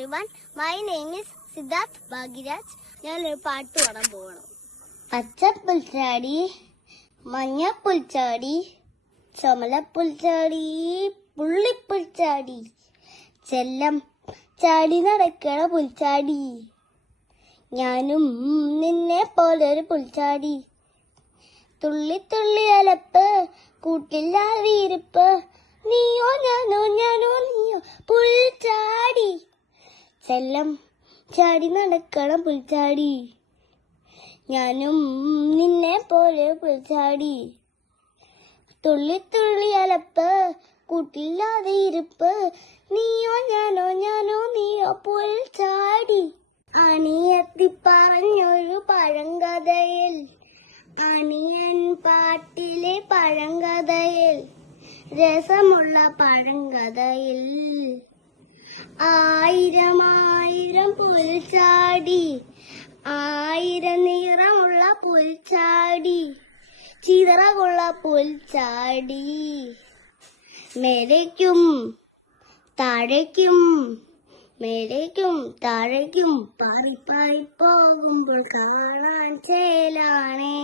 everyone. My name is Siddharth Bhagiraj. ഞാനൊരു പാട്ട് പാടാൻ പോകണം. പച്ചപ്പുൽച്ചാടി, മഞ്ഞപ്പുൽച്ചാടി, ചുമലപ്പുൽച്ചാടി, പുള്ളിപ്പുൽച്ചാടി, ചെല്ലം ചാടി നടക്കണ പുൽച്ചാടി, ഞാനും നിന്നെ പോലൊരു പുൽച്ചാടി, തുള്ളി തുള്ളി അലപ്പ് കൂട്ടില്ലാതിരിപ്പ്, നീയോ ഞാനോ ഞാനോ നീയോ പുൽച്ചാടി, ചെല്ലം ചാടി നടക്കണ പുൽച്ചാടി, ഞാനും നിന്നെ പോലെ പുൽച്ചാടി, തുള്ളി തുള്ളി അലപ്പ് കൂട്ടില്ലാതെ ഇരിപ്പ്, നീയോ ഞാനോ ഞാനോ നീയോ പുൽച്ചാടി. അണിയത്തി പറഞ്ഞൊരു പഴങ്കഥയിൽ, അണിയൻ പാട്ടിലെ പഴങ്കഥയിൽ, രസമുള്ള പഴങ്കഥയിൽ, ആയിരം ആയിരം പുൽച്ചാടി, ആയിരം നിറമുള്ള പുൽച്ചാടി, ചിറകുള്ള പുൽച്ചാടി, മേലേക്കും താഴേക്കും മേലേക്കും താഴേക്കും പാറി പാറി പോകുമ്പോൾ കാണാൻ ചേലാണേ.